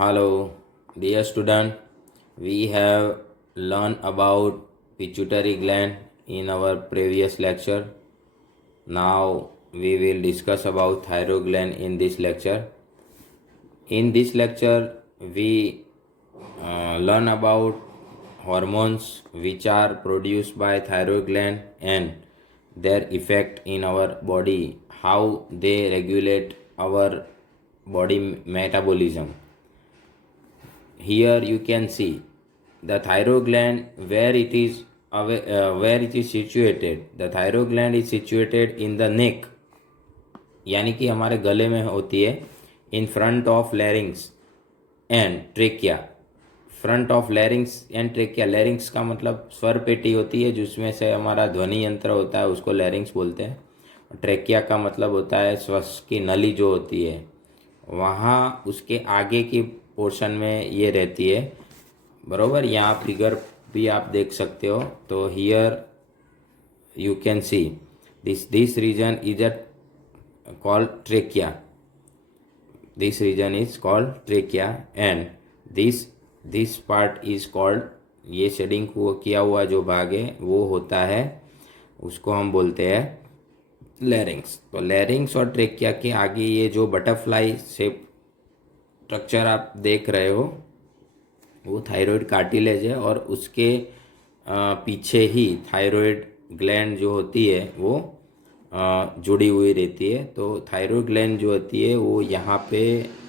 Hello, dear student. We have learned about pituitary gland in our previous lecture. Now we will discuss about thyroid gland in this lecture. In this lecture, we learn about hormones which are produced by thyroid gland and their effect in our body, how they regulate our body metabolism. Here you can see the thyroid gland where it is situated. The thyroid gland is situated in the neck, यानी कि हमारे गले में होती है, इन front of लैरिंग्स and trachea. Front of लैरिंग्स and trachea. लैरिंग्स का मतलब स्वर पेटी होती है जिसमें से हमारा ध्वनि यंत्र होता है, उसको लैरिंग्स बोलते हैं. ट्रेकिया का मतलब होता है श्वास की नली जो होती है, वहाँ उसके आगे की पोर्शन में ये रहती है. बरोबर, यहाँ फिगर भी आप देख सकते हो. तो here you can see this region is called trachea. This region is called trachea and this part is called, ये शेडिंग किया हुआ जो भाग है वो होता है, उसको हम बोलते हैं लैरिंग्स. तो लैरिंग्स और ट्रेकिया के आगे ये जो बटरफ्लाई शेप स्ट्रक्चर आप देख रहे हो वो थायराइड कार्टिलेज है, और उसके पीछे ही थायराइड ग्लैंड जो होती है वो जुड़ी हुई रहती है. तो थायराइड ग्लैंड जो होती है वो यहाँ पे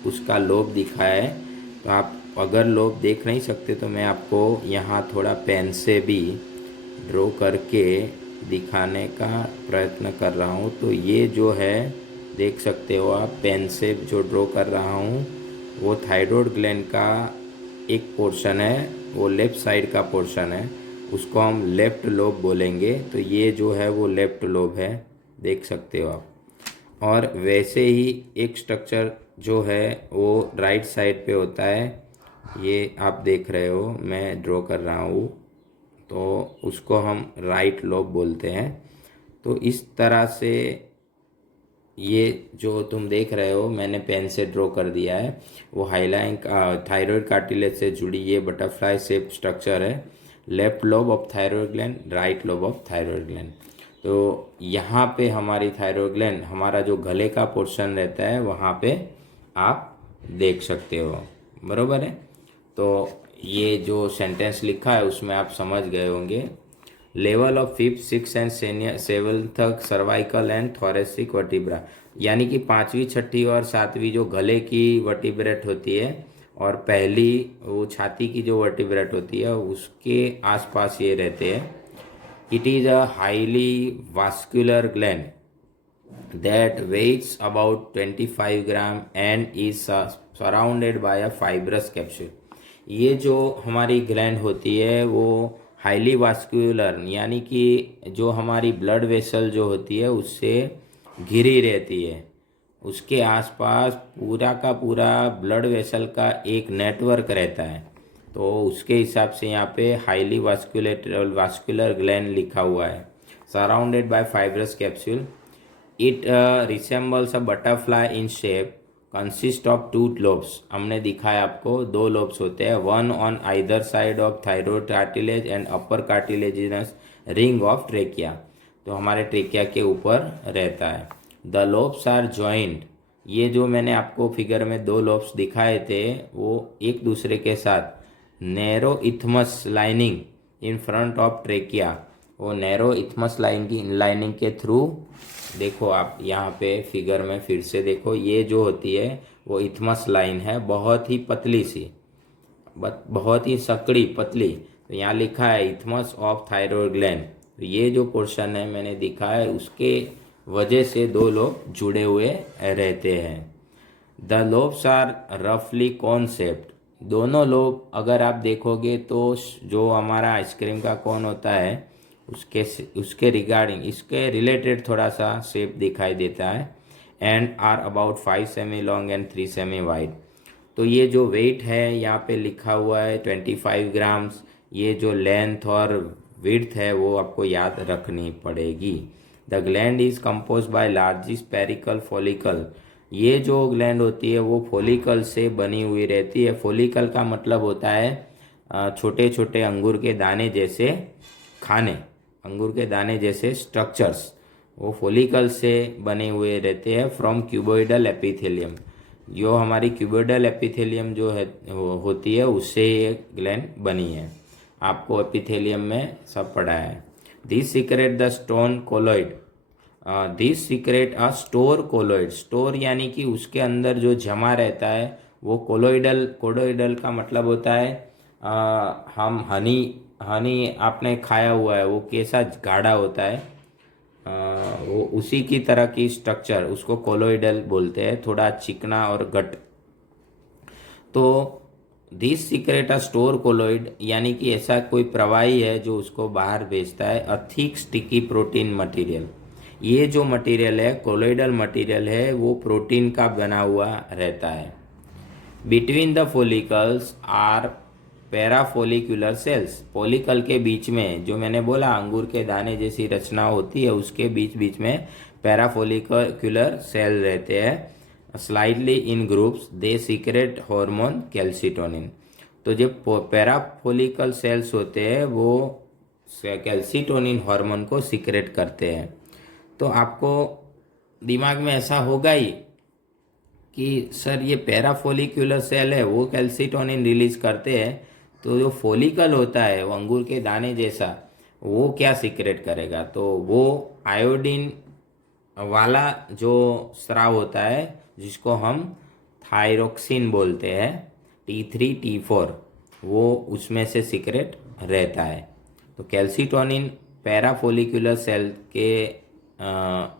उसका लोब दिखाया है. तो आप अगर लोब देख नहीं सकते तो मैं आपको यहाँ थोड़ा पेन से भी ड्रॉ करके दिखाने का प्रयत्न कर रहा हूँ. तो ये जो है देख सकते हो आप, पेन से जो ड्रॉ कर रहा हूँ वो थायराइड ग्लैंड का एक पोर्शन है, वो लेफ़्ट साइड का पोर्शन है, उसको हम लेफ़्ट लोब बोलेंगे. तो ये जो है वो लेफ़्ट लोब है, देख सकते हो आप. और वैसे ही एक स्ट्रक्चर जो है वो राइट साइड पे होता है, ये आप देख रहे हो, मैं ड्रॉ कर रहा हूँ, तो उसको हम राइट लोब बोलते हैं. तो इस तरह से ये जो तुम देख रहे हो मैंने पेन से ड्रॉ कर दिया है, वो हाईलाइन थायराइड कार्टिलेज से जुड़ी ये बटरफ्लाई शेप स्ट्रक्चर है. Left lobe of thyroid gland, right lobe of thyroid gland. तो यहाँ पे हमारी थायराइड ग्लैंड, हमारा जो गले का पोर्शन रहता है वहाँ पे आप देख सकते हो. बरोबर है. तो ये जो सेंटेंस लिखा है उसमें आप समझ गए होंगे. Level of 5th 6th and 7th तक सर्वाइकल एंड थोरेसिक वर्टिब्रा, यानी कि 5वीं 6ठी और 7वीं जो गले की वर्टिब्रेट होती है और पहली वो छाती की जो वर्टिब्रेट होती है उसके आसपास ये रहते हैं. It is a highly vascular gland that weighs about 25 gram and is surrounded by a fibrous capsule. ये जो हमारी ग्लैंड होती है वो हाईली वास्कुलर, यानी कि जो हमारी ब्लड वेसल जो होती है उससे घिरी रहती है. उसके आसपास पूरा का पूरा ब्लड वेसल का एक नेटवर्क रहता है. तो उसके हिसाब से यहाँ पे हाईली वास्कुलर ग्लैंड लिखा हुआ है. Surrounded by fibrous capsule. It resembles a butterfly in shape, consist of 2 lobes. हमने दिखाया आपको 2 लोब्स होते हैं, one on either side of thyroid cartilage and upper cartilaginous ring of trachea. तो हमारे ट्रेकिया के ऊपर रहता है. द लोब्स आर जॉइंट. ये जो मैंने आपको फिगर में 2 लोब्स दिखाए थे वो एक दूसरे के साथ narrow isthmus lining in front of trachea. वो नैरो इथमस लाइनिंग के थ्रू, देखो आप यहाँ पे फिगर में फिर से देखो, ये जो होती है वो इथमस लाइन है, बहुत ही पतली सी, बहुत ही सकड़ी पतली. तो यहाँ लिखा है इथमस ऑफ थायराइड ग्लैंड. तो ये जो पोर्शन है मैंने दिखा है उसके वजह से 2 लोब जुड़े हुए रहते हैं. द लोब्स आर रफली कॉन शेप्ड. दोनों लोब अगर आप देखोगे तो जो हमारा आइसक्रीम का कोन होता है उसके रिगार्डिंग, इसके रिलेटेड थोड़ा सा शेप दिखाई देता है. And are about 5 cm long and 3 cm wide. तो ये जो वेट है यहाँ पे लिखा हुआ है 25 ग्राम्स. ये जो लेंथ और विड्थ है वो आपको याद रखनी पड़ेगी. The gland is compose by large spherical follicle ये जो ग्लैंड होती है वो फॉलिकल से बनी हुई रहती है। फॉलिकल का मतलब होता है छोटे छोटे अंगूर के दाने जैसे खाने, अंगूर के दाने जैसे स्ट्रक्चर्स, वो फॉलिकल से बने हुए रहते हैं फ्रॉम क्यूबोइडल एपिथेलियम। जो हमारी क्यूबोइडल एपिथेलियम जो है होती है उससे ये ग्लैंड बनी है। आपको एपिथेलियम में सब पढ़ा है। This secret the stone colloid, this secret a store colloid. Store यानी कि उसके अंदर जो जमा रहता है वो कोलोइडल, कोलोइडल का मतलब होता है हम हनी, हनी आपने खाया हुआ है वो कैसा गाढ़ा होता है, वो उसी की तरह की स्ट्रक्चर उसको कोलोइडल बोलते हैं, थोड़ा चिकना और गट। तो this secret a store colloid यानी कि ऐसा कोई प्रवाही है जो उसको बाहर भेजता है। A thick sticky protein material, ये जो मटेरियल है कोलोइडल मटेरियल है वो प्रोटीन का बना हुआ रहता है। Between the follicles are parafollicular cells, follicle के बीच में जो मैंने बोला अंगूर के दाने जैसी रचना होती है उसके बीच बीच में पैराफोलिकुलर सेल रहते हैं। Slightly in groups they secret hormone calcitonin. तो जो पैराफोलिकल सेल्स होते हैं वो कैल्सिटोनिन हार्मोन को सीक्रेट करते हैं। तो आपको दिमाग में ऐसा होगा ही कि सर ये पैराफोलिकुलर सेल है वो कैल्सिटोनिन रिलीज करते हैं, तो जो फोलिकल होता है वो अंगूर के दाने जैसा वो क्या सीक्रेट करेगा, तो वो आयोडीन वाला जो स्राव होता है जिसको हम थायरोक्सिन बोलते हैं, T3 T4, वो उसमें से सीक्रेट रहता है। तो कैल्सिटोनिन पैराफोलिकुलर सेल के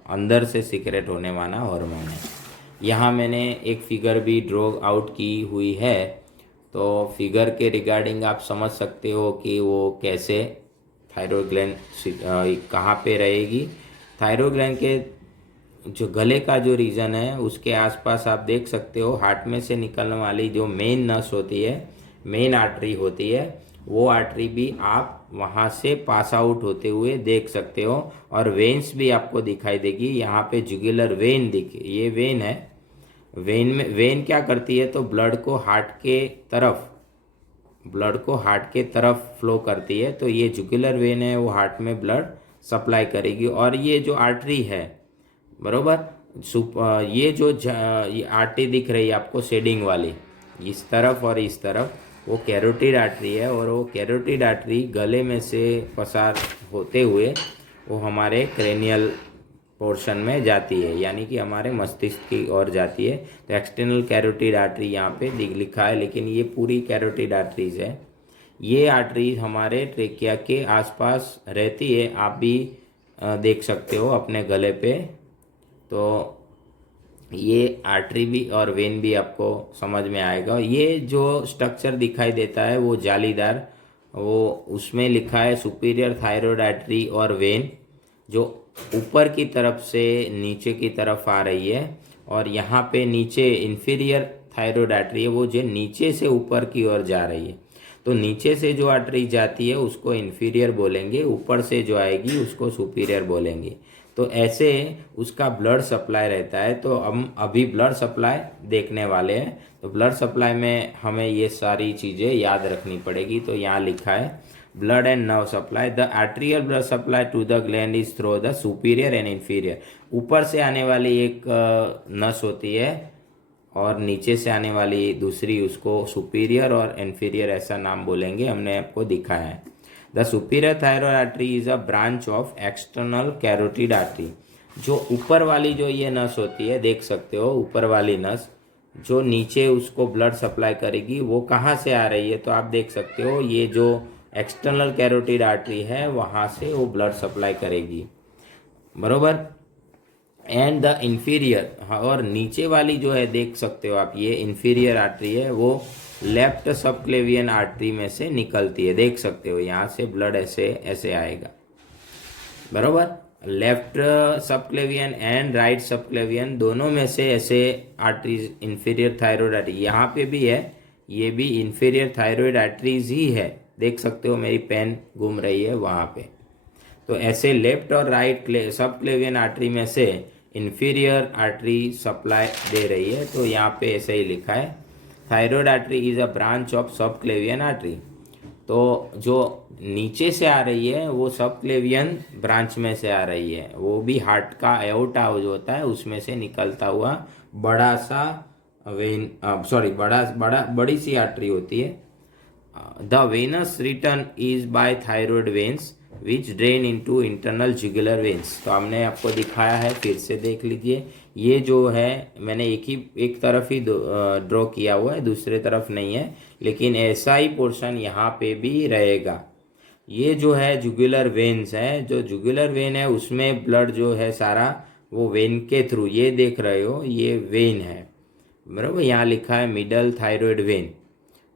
अंदर से सीक्रेट होने वाला हार्मोन है। यहाँ मैंने एक फिगर भी ड्रॉ आउट की हुई है, तो फिगर के रिगार्डिंग आप समझ सकते हो कि वो कैसे थायरॉयड ग्लैंड कहाँ पे रहेगी। थायरॉयड ग्लैंड के जो गले का जो रीजन है उसके आसपास आप देख सकते हो हार्ट में से निकलने वाली जो मेन नस होती है, मेन आर्टरी होती है, वो आर्टरी भी आप वहाँ से पास आउट होते हुए देख सकते हो। और वेन्स भी आपको दिखाई देगी, यहाँ पे जुगुलर वेन दिख, ये वेन है। वेन में, वेन क्या करती है तो ब्लड को हार्ट के तरफ, ब्लड को हार्ट के तरफ फ्लो करती है। तो ये जुगुलर वेन है वो हार्ट में ब्लड सप्लाई करेगी। और ये जो आर्टरी है बरोबर, ये जो ये आर्टरी दिख रही है आपको शेडिंग वाली इस तरफ और इस तरफ, वो कैरोटिड आर्टरी है। और वो कैरोटिड आर्टरी गले में से पसार होते हुए वो हमारे क्रेनियल पोर्शन में जाती है, यानी कि हमारे मस्तिष्क की ओर जाती है। तो एक्सटर्नल कैरोटिड आर्टरी यहाँ पे लिखा है, लेकिन ये पूरी कैरोटिड आर्टरीज है। ये आर्टरीज हमारे ट्रेकिया के आसपास रहती है, आप भी देख सकते हो अपने गले पे। तो ये आर्टरी भी और वेन भी आपको समझ में आएगा। ये जो स्ट्रक्चर दिखाई देता है वो जालीदार, वो उसमें लिखा है सुपीरियर थायरॉयड आर्टरी और वेन, जो ऊपर की तरफ से नीचे की तरफ आ रही है। और यहाँ पे नीचे इंफीरियर थायरॉयड आर्टरी है, वो जो नीचे से ऊपर की ओर जा रही है। तो नीचे से जो आर्टरी जाती है उसको इंफीरियर बोलेंगे, ऊपर से जो आएगी उसको सुपीरियर बोलेंगे। तो ऐसे उसका ब्लड सप्लाई रहता है। तो हम अभी ब्लड सप्लाई देखने वाले हैं। तो ब्लड सप्लाई में हमें ये सारी चीज़ें याद रखनी पड़ेगी। तो यहाँ लिखा है blood and nerve supply, the arterial blood supply to the gland is through the superior and inferior. ऊपर से आने वाली एक नस होती है और नीचे से आने वाली दूसरी, उसको सुपीरियर और इंफीरियर ऐसा नाम बोलेंगे, हमने आपको दिखाया है। The superior thyroid artery is a branch of external carotid artery. जो ऊपर वाली जो ये नस होती है देख सकते हो, ऊपर वाली नस जो नीचे उसको ब्लड सप्लाई करेगी वो कहाँ से आ रही है, तो आप देख सकते हो ये जो एक्सटर्नल कैरोटिड आर्टरी है वहाँ से वो ब्लड सप्लाई करेगी, बरोबर। एंड द इंफीरियर, और नीचे वाली जो है देख सकते हो आप, ये इंफीरियर आर्टरी है, वो लेफ्ट सबक्लेवियन आर्टरी में से निकलती है। देख सकते हो यहाँ से ब्लड ऐसे ऐसे आएगा, बरोबर। Left subclavian and right subclavian दोनों में से ऐसे आर्टरीज, इंफीरियर थायरॉयड आर्टरी यहाँ पे भी है, ये भी इंफीरियर थायरॉयड आर्टरीज ही है। देख सकते हो मेरी पेन घूम रही है वहाँ पे। तो ऐसे लेफ्ट और राइट सबक्लेवियन आर्टरी में से इन्फीरियर आर्टरी सप्लाई दे रही है, तो यहाँ पे ऐसे ही लिखा है thyroid artery is a branch of subclavian artery. तो जो नीचे से आ रही है वो सबक्लेवियन ब्रांच में से आ रही है, वो भी हार्ट का एओर्टा जो होता है उसमें से निकलता हुआ बड़ा सा वेन, सॉरी बड़ी सी आर्टरी होती है। The Venus return is by thyroid veins which drain into internal jugular veins. तो हमने आपको दिखाया है, फिर से देख लीजिए। ये जो है मैंने एक तरफ ही ड्रॉ किया हुआ है, दूसरे तरफ नहीं है, लेकिन ऐसा ही पोर्शन यहाँ पे भी रहेगा। ये जो है जुगुलर वेन्स है, जो जुगुलर वेन है उसमें ब्लड जो है सारा वो वेन के थ्रू, ये देख रहे हो ये वेन है बराबर, यहाँ लिखा है मिडल थायराइड वेन।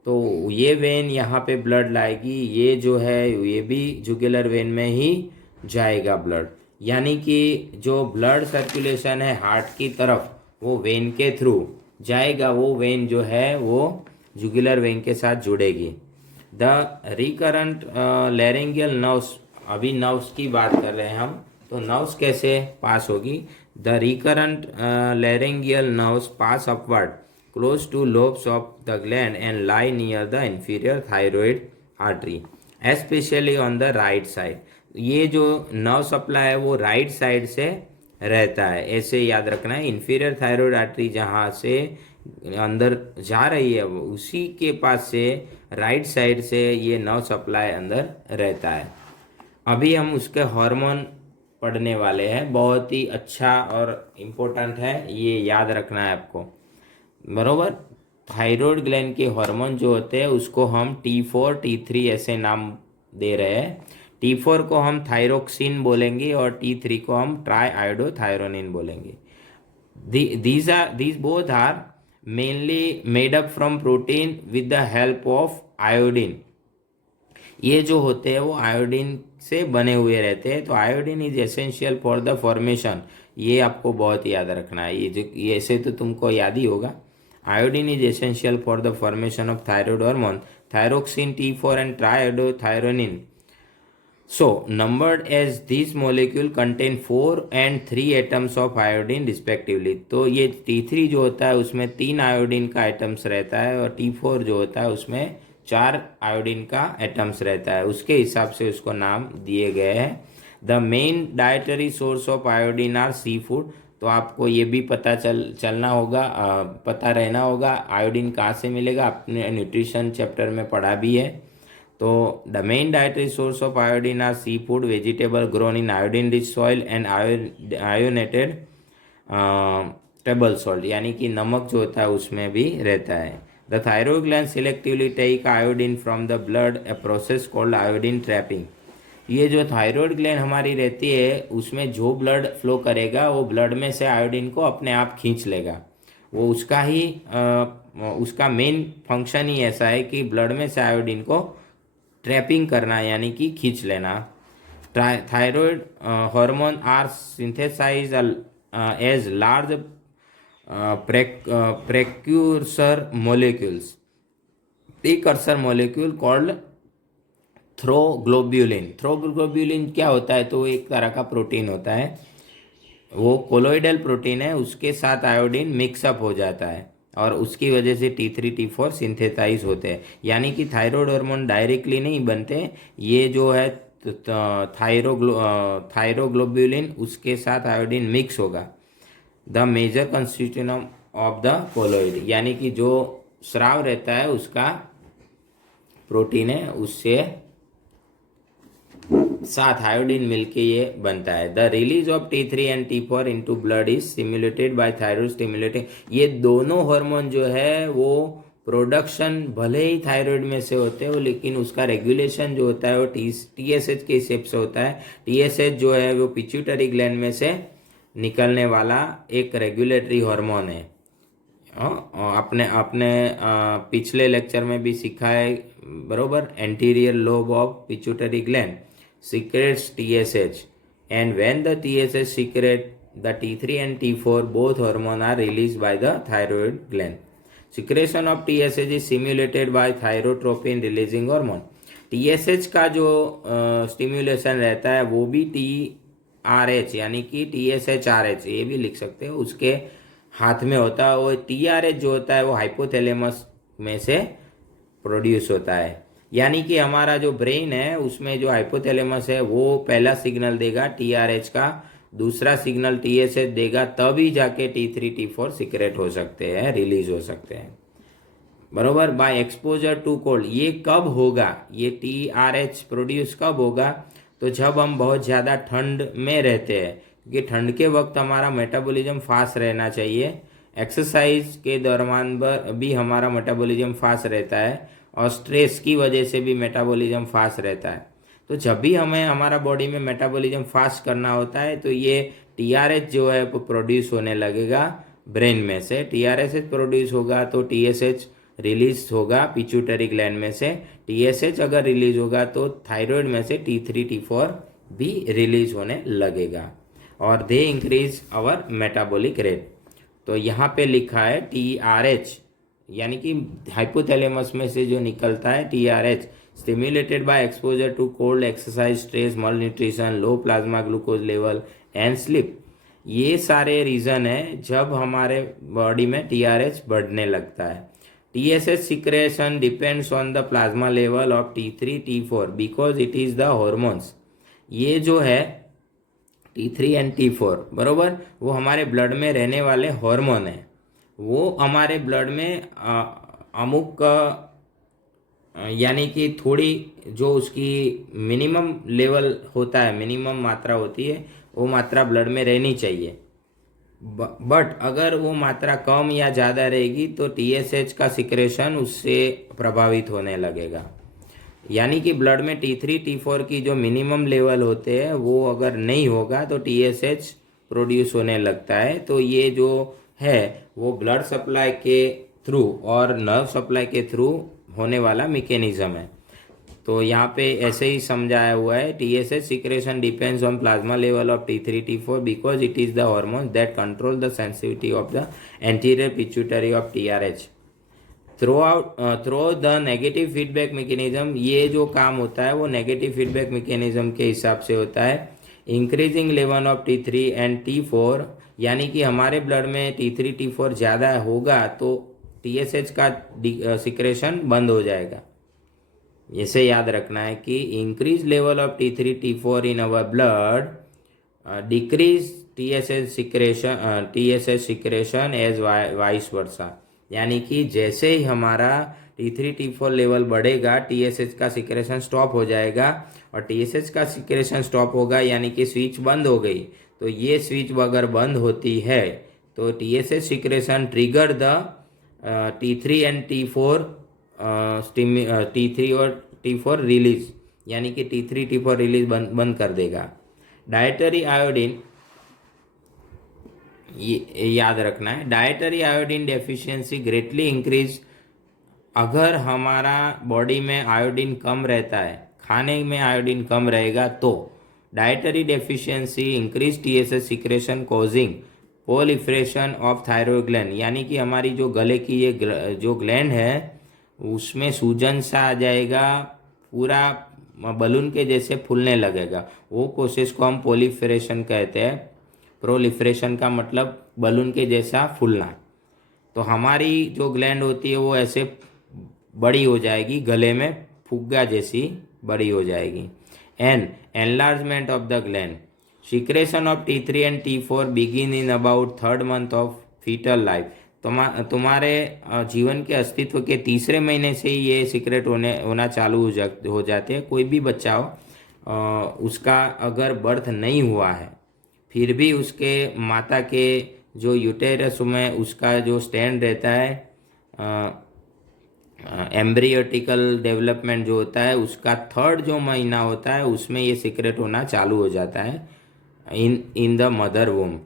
तो ये वेन यहाँ पे ब्लड लाएगी, ये जो है ये भी जुगुलर वेन में ही जाएगा ब्लड। यानी कि जो ब्लड सर्कुलेशन है हार्ट की तरफ वो वेन के थ्रू जाएगा, वो वेन जो है वो जुगुलर वेन के साथ जुड़ेगी। द रिकरेंट लैरिंगियल नर्व्स, अभी नर्व्स की बात कर रहे हैं हम, तो नर्व्स कैसे पास होगी। The recurrent laryngeal nerves pass upward close to lobes of the gland and lie near the inferior thyroid artery, especially on the right side। ये जो नर्व सप्लाई है वो राइट साइड से रहता है, ऐसे याद रखना है। इन्फीरियर थायराइड आर्टरी जहाँ से अंदर जा रही है उसी के पास से राइट साइड से ये नर्व सप्लाई अंदर रहता है। अभी हम उसके हार्मोन पढ़ने वाले हैं, बहुत ही अच्छा और इम्पोर्टेंट है, ये याद रखना है आपको बरोबर। थायराइड ग्लैंड के हार्मोन जो होते हैं उसको हम T4 T3 ऐसे नाम दे रहे हैं। T4 को हम थायरोक्सिन बोलेंगे और T3 को हम ट्राई आयोडोथायरोनिन बोलेंगे। These both are mainly made up from protein with the help of iodine। ये जो होते हैं वो आयोडीन से बने हुए रहते हैं। तो iodine is essential for the formation, ये आपको बहुत याद रखना है। ये ऐसे तो तुमको याद ही होगा। Iodine is essential for the formation of thyroid hormone thyroxine T4 and triiodothyronine. So numbered as these molecule contain 4 and 3 atoms of iodine respectively। तो ये T3 जो होता है उसमें 3 आयोडीन का एटम्स रहता है और T4 जो होता है उसमें 4 आयोडीन का एटम्स रहता है, उसके हिसाब से उसको नाम दिए गए हैं। The main dietary source of iodine are sea food. तो आपको ये भी पता चलना होगा, पता रहना होगा आयोडीन कहाँ से मिलेगा, आपने न्यूट्रिशन चैप्टर में पढ़ा भी है। तो the main dietary source of iodine are sea food, vegetable grown in iodine rich soil and iodinated table salt, यानी कि नमक जो होता है उसमें भी रहता है। The thyroid gland selectively take iodine from the blood, a process called iodine trapping. ये जो थायराइड ग्लैंड हमारी रहती है उसमें जो ब्लड फ्लो करेगा वो ब्लड में से आयोडीन को अपने आप खींच लेगा। वो उसका मेन फंक्शन ही ऐसा है कि ब्लड में से आयोडीन को ट्रैपिंग करना, यानी कि खींच लेना। Thyroid hormone are synthesize as large precursor molecules, precursor molecule called thyroglobulin. Thyroglobulin क्या होता है, तो एक तरह का प्रोटीन होता है, वो कोलोइडल प्रोटीन है, उसके साथ आयोडीन मिक्सअप हो जाता है और उसकी वजह से T3 T4 सिंथेसाइज होते हैं। यानी कि थायराइड हार्मोन डायरेक्टली नहीं बनते, ये जो है थायरोग्लोब्यूलिन उसके साथ आयोडीन मिक्स होगा। The major constituent of the colloid, यानी कि जो स्राव रहता है उसका प्रोटीन है, उससे साथ आयोडीन मिलके ये बनता है। The release of T3 and T4 into blood is stimulated by thyroid stimulating. ये दोनों हार्मोन जो है वो प्रोडक्शन भले ही थायराइड में से होते हो, लेकिन उसका रेगुलेशन जो होता है वो TSH के हिसाब से होता है। TSH जो है वो पिट्यूटरी ग्लैंड में से निकलने वाला एक रेगुलेटरी हार्मोन है। अपने अपने पिछले लेक्चर में भी सीखा है बरोबर। Anterior lobe of pituitary gland secretes TSH, and when the TSH secrete the T3 and T4 both hormone are released by the thyroid gland। Secretion of TSH is stimulated by thyrotropin releasing hormone। TSH का जो stimulation रहता है वो भी R H यानी कि TSH-RH, ये भी लिख सकते हो, उसके हाथ में होता है। वो TRH जो होता है वो हाइपोथैलेमस में से प्रोड्यूस होता है। यानी कि हमारा जो ब्रेन है उसमें जो हाइपोथैलेमस है वो पहला सिग्नल देगा TRH का, दूसरा सिग्नल TSH देगा, तभी जाके T3 T4 सीक्रेट हो सकते हैं, रिलीज हो सकते हैं। बरोबर। बाय एक्सपोजर टू कोल्ड, ये कब होगा, ये TRH प्रोड्यूस कब होगा, तो जब हम बहुत ज़्यादा ठंड में रहते हैं, क्योंकि ठंड के वक्त हमारा मेटाबॉलिज्म फास्ट रहना चाहिए। एक्सरसाइज के दौरान भी हमारा मेटाबॉलिज्म फास्ट रहता है, और स्ट्रेस की वजह से भी मेटाबॉलिज्म फास्ट रहता है। तो जब भी हमें हमारा बॉडी में मेटाबॉलिज्म फास्ट करना होता है तो ये TRH जो है वो प्रोड्यूस होने लगेगा ब्रेन में से। TRH प्रोड्यूस होगा तो TSH रिलीज होगा पिट्यूटरी ग्लैंड में से। TSH अगर रिलीज होगा तो थायराइड में से T3 T4 भी रिलीज होने लगेगा, और they increase our metabolic rate. तो यहाँ पे लिखा है TRH यानी कि हाइपोथैलेमस में से जो निकलता है TRH, stimulated by exposure to cold, exercise, stress, malnutrition, low plasma glucose level and sleep. ये सारे रीज़न है जब हमारे बॉडी में TRH बढ़ने लगता है। TSH secretion depends on the plasma level of T3 T4 because it is the hormones। ये जो है T3 एंड T4 बरोबर, वो हमारे ब्लड में रहने वाले हार्मोन है। वो हमारे ब्लड में अमुक यानी कि थोड़ी जो उसकी मिनिमम लेवल होता है, मिनिमम मात्रा होती है, वो मात्रा ब्लड में रहनी चाहिए। बट अगर वो मात्रा कम या ज़्यादा रहेगी तो TSH का सिक्रेशन उससे प्रभावित होने लगेगा। यानी कि ब्लड में T3 T4 की जो मिनिमम लेवल होते हैं वो अगर नहीं होगा तो TSH प्रोड्यूस होने लगता है। तो ये जो है वो ब्लड सप्लाई के थ्रू और नर्व सप्लाई के थ्रू होने वाला मैकेनिज्म है। तो यहाँ पे ऐसे ही समझाया हुआ है, TSH secretion depends on plasma level of T3 T4 because it is the hormone that control the sensitivity of the anterior pituitary of TRH through the negative feedback mechanism. ये जो काम होता है वो नेगेटिव फीडबैक मैकेनिज्म के हिसाब से होता है। Increasing level of T3 and T4, यानी कि हमारे ब्लड में T3 T4 ज़्यादा होगा तो TSH का सिक्रेशन बंद हो जाएगा। इसे याद रखना है कि increase level of T3 T4 in our blood decrease TSH secretion as vice versa. यानी कि जैसे ही हमारा T3 T4 लेवल बढ़ेगा TSH का सिक्रेशन स्टॉप हो जाएगा, और TSH का सिक्रेशन स्टॉप होगा यानी कि स्विच बंद हो गई। तो ये स्विच अगर बंद होती है तो TSH secretion trigger the T3 and T4 T3 और T4 रिलीज, यानी कि T3 T4 रिलीज बंद कर देगा। डाइटरी आयोडीन, ये याद रखना है, dietary iodine deficiency greatly increase. अगर हमारा बॉडी में आयोडीन कम रहता है, खाने में आयोडीन कम रहेगा तो dietary deficiency increase TSH secretion causing proliferation of thyroid gland. यानी कि हमारी जो गले की ये जो ग्लैंड है उसमें सूजन सा आ जाएगा, पूरा बलून के जैसे फूलने लगेगा। वो प्रोसेस को हम प्रोलिफरेशन कहते हैं। प्रोलिफरेशन का मतलब बलून के जैसा फूलना। तो हमारी जो ग्लैंड होती है वो ऐसे बड़ी हो जाएगी, गले में फुग्गा जैसी बड़ी हो जाएगी। And enlargement of the gland, secretion of T3 and T4 begin in about 3rd month of fetal life. तुम्हारे जीवन के अस्तित्व के तीसरे महीने से ही ये सीक्रेट होना चालू हो जाते हैं। कोई भी बच्चा हो उसका अगर बर्थ नहीं हुआ है फिर भी उसके माता के जो यूटेरस में उसका जो स्टैंड रहता है, एम्ब्रियोटिकल डेवलपमेंट जो होता है उसका 3rd जो महीना होता है उसमें ये सीक्रेट होना चालू हो जाता है in the mother womb.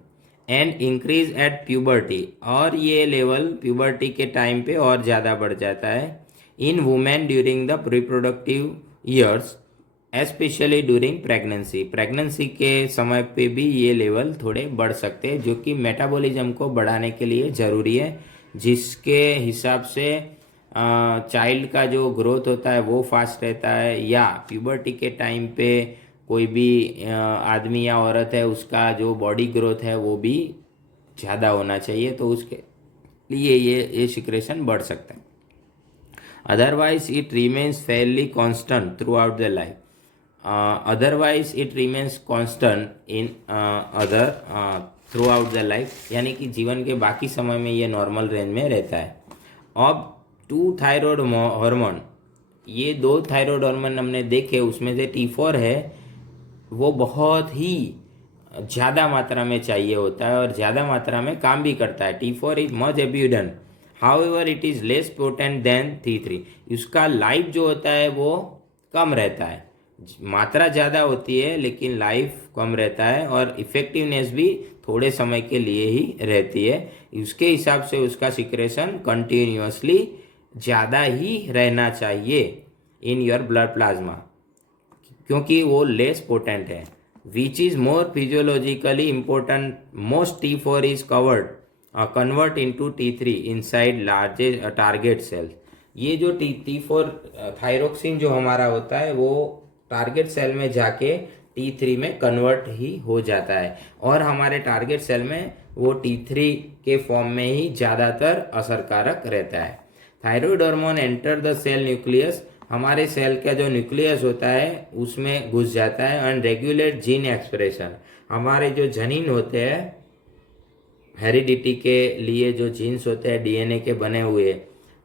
And increase at puberty, और ये लेवल प्यूबर्टी के टाइम पे और ज़्यादा बढ़ जाता है इन women during the reproductive years especially during pregnancy. Pregnancy के समय पे भी ये लेवल थोड़े बढ़ सकते हैं, जो कि मेटाबॉलिज्म को बढ़ाने के लिए ज़रूरी है, जिसके हिसाब से चाइल्ड का जो ग्रोथ होता है वो फास्ट रहता है, या प्यूबर्टी के टाइम पे कोई भी आदमी या औरत है उसका जो बॉडी ग्रोथ है वो भी ज़्यादा होना चाहिए, तो उसके लिए ये सिक्रेशन बढ़ सकता है। Otherwise it remains Fairlie constant through out the life. Otherwise it remains constant in other through out the life, यानी कि जीवन के बाकी समय में ये नॉर्मल रेंज में रहता है। अब 2 थायराइड हार्मोन, ये 2 थायराइड हार्मोन हमने देखे, उसमें से T4 है वो बहुत ही ज़्यादा मात्रा में चाहिए होता है और ज़्यादा मात्रा में काम भी करता है। T4 is much abundant, however it is less potent then T3। उसका लाइफ जो होता है वो कम रहता है, मात्रा ज़्यादा होती है लेकिन लाइफ कम रहता है, और इफ़ेक्टिवनेस भी थोड़े समय के लिए ही रहती है। उसके हिसाब से उसका सिक्रेशन कंटिन्यूअसली ज़्यादा ही रहना चाहिए इन योर ब्लड प्लाज्मा, क्योंकि वो लेस पोटेंट है। Which is more physiologically important, most T4 is convert into T3 inside largest target cells. ये जो T4 थायरोक्सिन जो हमारा होता है वो टारगेट सेल में जाके T3 में कन्वर्ट ही हो जाता है, और हमारे टारगेट सेल में वो T3 के फॉर्म में ही ज़्यादातर असरकारक रहता है। Thyroid hormone enter the cell nucleus, हमारे सेल का जो न्यूक्लियस होता है उसमें घुस जाता है, एंड रेगुलेट जीन एक्सप्रेशन, हमारे जो जनीन होते हैं हेरिडिटी के लिए जो जीन्स होते हैं डीएनए के बने हुए,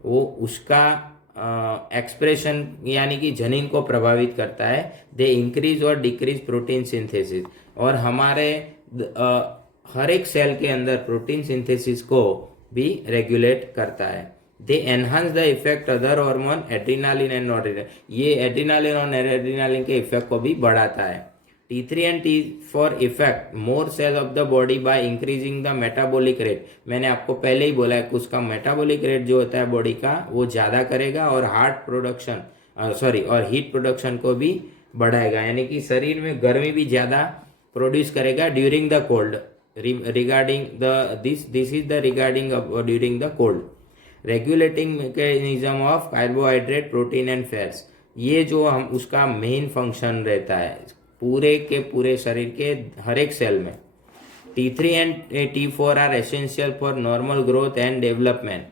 वो उसका एक्सप्रेशन यानी कि जनीन को प्रभावित करता है। दे इंक्रीज और डिक्रीज प्रोटीन सिंथेसिस, और हमारे हर एक सेल के अंदर प्रोटीन सिंथेसिस को भी रेगुलेट करता है। They enhance the effect other hormone adrenaline and noradrenaline, ये एड्रीनालिन और नॉरएड्रेनालिन के इफेक्ट को भी बढ़ाता है। T3 and T4 effect more cell of the body by increasing the metabolic rate, मैंने आपको पहले ही बोला है कि उसका मेटाबॉलिक रेट जो होता है बॉडी का वो ज़्यादा करेगा, और हार्ट प्रोडक्शन और हीट प्रोडक्शन को भी बढ़ाएगा, यानी कि शरीर में गर्मी भी ज़्यादा प्रोड्यूस करेगा during the cold. Regarding the this is the regarding during the cold. Regulating mechanism of carbohydrate protein and fats, ये जो हम उसका मेन फंक्शन रहता है पूरे के पूरे शरीर के हर एक सेल में। T3 and T4 are essential for normal growth and development,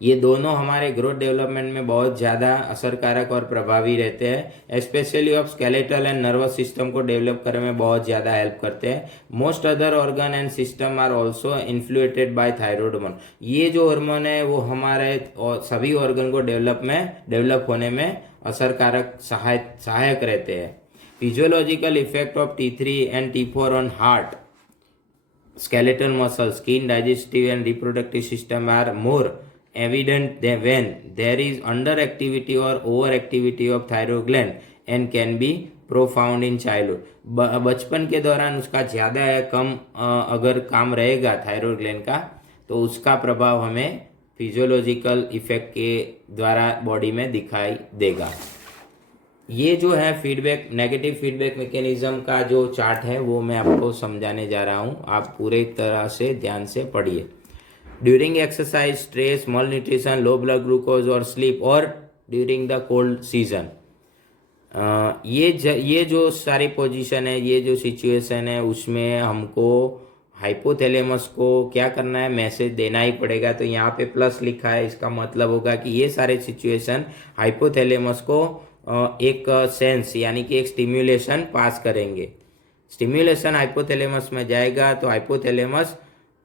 ये दोनों हमारे ग्रोथ डेवलपमेंट में बहुत ज़्यादा असरकारक और प्रभावी रहते हैं। Specially of skeletal and nervous system को डेवलप करने में बहुत ज़्यादा हेल्प करते हैं। Most other organ and system are also influenced by thyroid hormone, ये जो हार्मोन है वो हमारे सभी ऑर्गन को डेवलप होने में असरकारक सहायक रहते हैं। Physiological effect of T3 and T4 on heart, skeletal muscle, skin, digestive and reproductive system are more evident than when there is underactivity or overactivity of thyroid gland and can be profound in childhood। बचपन के दौरान उसका ज़्यादा या कम अगर काम रहेगा thyroid gland का, तो उसका प्रभाव हमें फिजियोलॉजिकल इफेक्ट के द्वारा बॉडी में दिखाई देगा। ये जो है फीडबैक, नेगेटिव फीडबैक मैकेनिज्म का जो चार्ट है वो मैं आपको समझाने जा रहा हूँ, आप पूरे तरह से ध्यान से पढ़िए। During exercise, stress, malnutrition, low blood glucose और स्लीप, और ड्यूरिंग द कोल्ड सीजन, ये जो सारी पोजीशन है, ये जो सिचुएशन है, उसमें हमको हाइपोथैलेमस को क्या करना है, मैसेज देना ही पड़ेगा। तो यहाँ पे प्लस लिखा है, इसका मतलब होगा कि ये सारे सिचुएशन हाइपोथैलेमस को एक सेंस यानी कि एक स्टिम्युलेशन पास करेंगे। स्टिम्युलेशन हाइपोथैलेमस में जाएगा तो हाइपोथैलेमस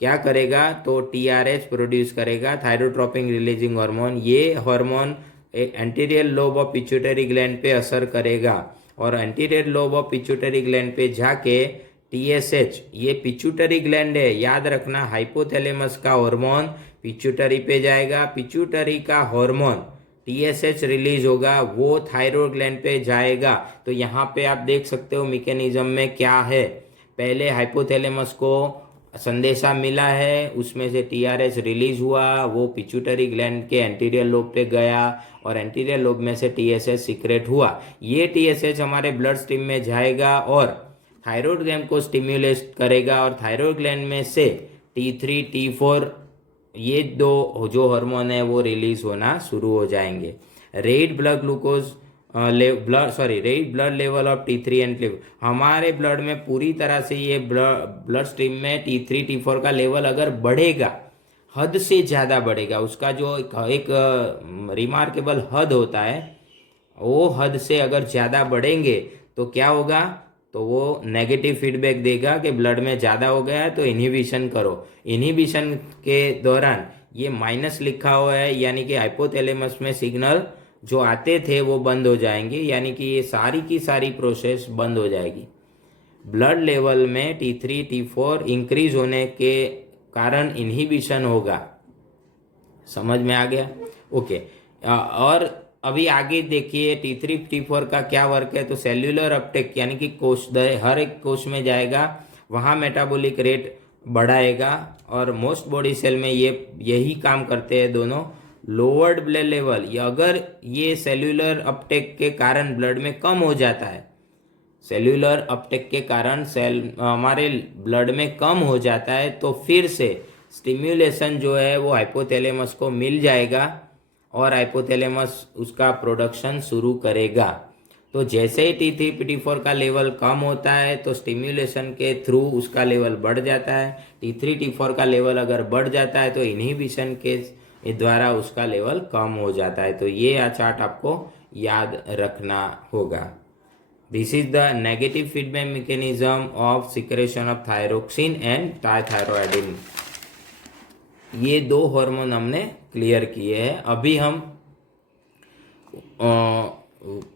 क्या करेगा, तो TRH प्रोड्यूस करेगा, थायरोट्रोपिन रिलीजिंग हार्मोन। ये hormone anterior lobe of pituitary gland पे असर करेगा, और anterior lobe of pituitary gland पे जाके TSH, ये पिट्यूटरी ग्लैंड है, याद रखना, हाइपोथैलेमस का हार्मोन पिट्यूटरी पे जाएगा, पिट्यूटरी का हार्मोन TSH रिलीज होगा, वो थायराइड ग्लैंड पे जाएगा। तो यहाँ पे आप देख सकते हो मैकेनिज्म में क्या है, पहले हाइपोथैलेमस को संदेशा मिला है, उसमें से TRH रिलीज हुआ, वो पिट्यूटरी ग्लैंड के एंटीरियर लोब पे गया, और एंटीरियर लोब में से TSH सीक्रेट हुआ। ये TSH हमारे ब्लड स्ट्रीम में जाएगा और थायराइड ग्लैंड को स्टिम्युलेट करेगा, और थायराइड ग्लैंड में से T3 T4 ये दो जो हार्मोन है वो रिलीज होना शुरू हो जाएंगे। Red blood glucose raise blood level of T3 and T4। हमारे ब्लड में पूरी तरह से ये ब्लड स्ट्रीम में T3 T4 का लेवल अगर बढ़ेगा, हद से ज़्यादा बढ़ेगा, उसका जो एक रिमार्केबल हद होता है, वो हद से अगर ज़्यादा बढ़ेंगे तो क्या होगा, तो वो नेगेटिव फीडबैक देगा कि ब्लड में ज़्यादा हो गया है तो इनहिबिशन करो। इनहिबिशन के दौरान ये माइनस लिखा हुआ है, यानी कि हाइपोथैलेमस में सिग्नल जो आते थे वो बंद हो जाएंगे, यानी कि ये सारी की सारी प्रोसेस बंद हो जाएगी। ब्लड लेवल में T3 T4 इंक्रीज होने के कारण इनहिबिशन होगा। समझ में आ गया? ओके। और अभी आगे देखिए T3 T4 का क्या वर्क है। तो सेल्यूलर अपटेक, यानी कि कोश हर एक कोश में जाएगा, वहाँ मेटाबॉलिक रेट बढ़ाएगा। और मोस्ट बॉडी सेल में ये यही काम करते हैं दोनों। लोअर्ड ब्लड लेवल, अगर ये सेल्यूलर अपटेक के कारण ब्लड में कम हो जाता है, सेल्यूलर अपटेक के कारण सेल हमारे ब्लड में कम हो जाता है, तो फिर से स्टिम्युलेशन जो है वो हाइपोथैलेमस को मिल जाएगा और हाइपोथैलेमस उसका प्रोडक्शन शुरू करेगा। तो जैसे ही T3 T4 का लेवल कम होता है तो स्टिम्युलेशन के थ्रू उसका लेवल बढ़ जाता है। T3 T4 का लेवल अगर बढ़ जाता है तो इनहिबिशन के द्वारा उसका लेवल कम हो जाता है। तो ये चार्ट आपको याद रखना होगा। This is the negative feedback mechanism of secretion of thyroxine and diiodothyronine. ये दो हार्मोन हमने क्लियर किए हैं। अभी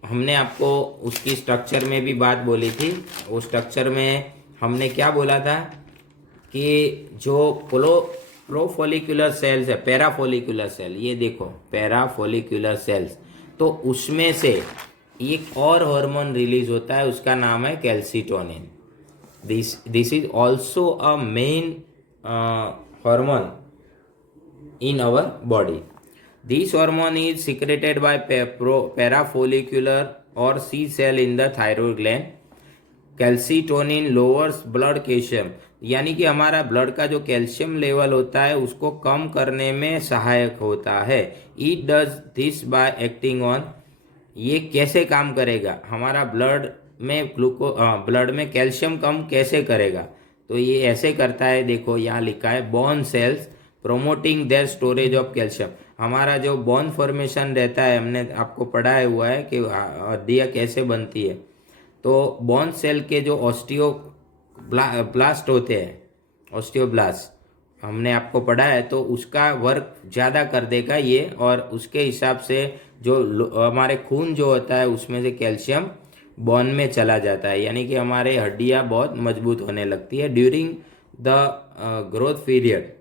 हमने आपको उसकी स्ट्रक्चर में भी बात बोली थी। वो स्ट्रक्चर में हमने क्या बोला था कि जो प्रोफोलिकुलर सेल्स है, पैराफोलिकुलर सेल, ये देखो पैराफोलिकुलर सेल्स, तो उसमें से एक और हार्मोन रिलीज होता है, उसका नाम है calcitonin. This is also a main hormone in our body. This hormone is secreted by parafollicular or C cell in the thyroid gland. Calcitonin lowers blood calcium, यानी कि हमारा ब्लड का जो कैल्शियम लेवल होता है उसको कम करने में सहायक होता है। It does this by acting on, ये कैसे काम करेगा, हमारा ब्लड में कैल्शियम कम कैसे करेगा, तो ये ऐसे करता है। देखो यहाँ लिखा है bone cells promoting their storage of calcium. हमारा जो बोन फॉर्मेशन रहता है, हमने आपको पढ़ाया हुआ है कि हड्डियाँ कैसे बनती है। तो बोन सेल के जो ब्लास्ट होते हैं, ऑस्टियोब्लास्ट हमने आपको पढ़ा है, तो उसका वर्क ज़्यादा कर देगा ये, और उसके हिसाब से जो हमारे खून जो होता है उसमें से कैल्शियम बोन में चला जाता है, यानी कि हमारे हड्डियाँ बहुत मजबूत होने लगती है during the growth period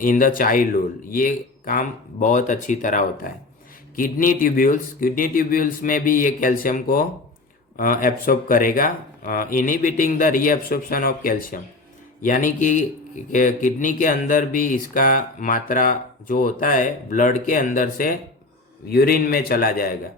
in the childhood. ये काम बहुत अच्छी तरह होता है। किडनी ट्यूब्यूल्स में भी ये कैल्शियम को एब्सॉर्ब करेगा, inhibiting the reabsorption of calcium, यानी कि किडनी के अंदर भी इसका मात्रा जो होता है ब्लड के अंदर से यूरिन में चला जाएगा।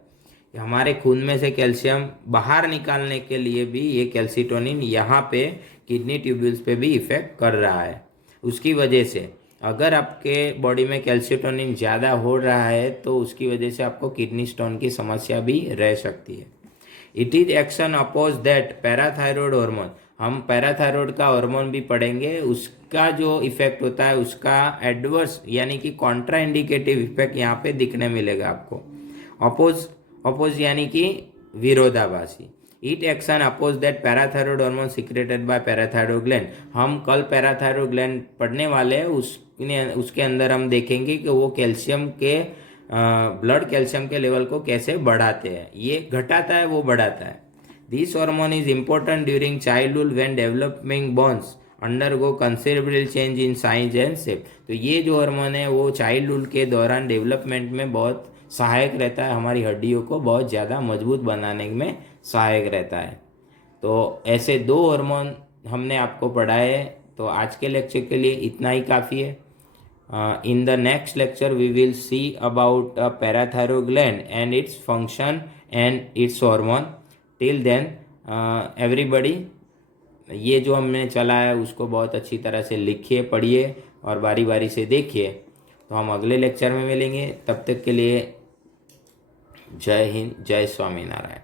हमारे खून में से कैल्शियम बाहर निकालने के लिए भी ये कैल्सिटोनिन यहाँ पे किडनी ट्यूब्यूल्स पे भी इफेक्ट कर रहा है। उसकी वजह से अगर आपके बॉडी में कैल्सिटोनिन ज़्यादा हो रहा है तो उसकी वजह से आपको किडनी स्टोन की समस्या भी रह सकती है। It is action oppose that parathyroid hormone, हम पैराथायरॉयड का हार्मोन भी पढ़ेंगे, उसका जो इफेक्ट होता है उसका एडवर्स यानी कि कॉन्ट्रा इंडिकेटिव इफेक्ट यहाँ पे दिखने मिलेगा आपको। अपोज यानी कि विरोधाभासी। It action oppose that parathyroid hormone secreted by parathyroid gland. हम कल पैराथायरॉयड ग्लैंड पढ़ने वाले हैं, उसके अंदर हम देखेंगे कि वो कैल्शियम के ब्लड कैल्शियम के लेवल को कैसे बढ़ाते हैं। ये घटाता है, वो बढ़ाता है। This hormone is important during childhood when developing bones undergo considerable change in size and shape. तो ये जो हार्मोन है वो चाइल्डहुड के दौरान डेवलपमेंट में बहुत सहायक रहता है, हमारी हड्डियों को बहुत ज़्यादा मजबूत बनाने में सहायक रहता है। तो ऐसे दो हार्मोन हमने आपको पढ़ाए हैं। तो आज के लेक्चर के लिए इतना ही काफ़ी है। In the next lecture we will see about a parathyroid gland and its function and its hormone. Till then everybody, ये जो हमने चला है उसको बहुत अच्छी तरह से लिखिए, पढ़िए और बारी बारी से देखिए। तो हम अगले लेक्चर में मिलेंगे, तब तक के लिए जय हिंद, जय स्वामीनारायण।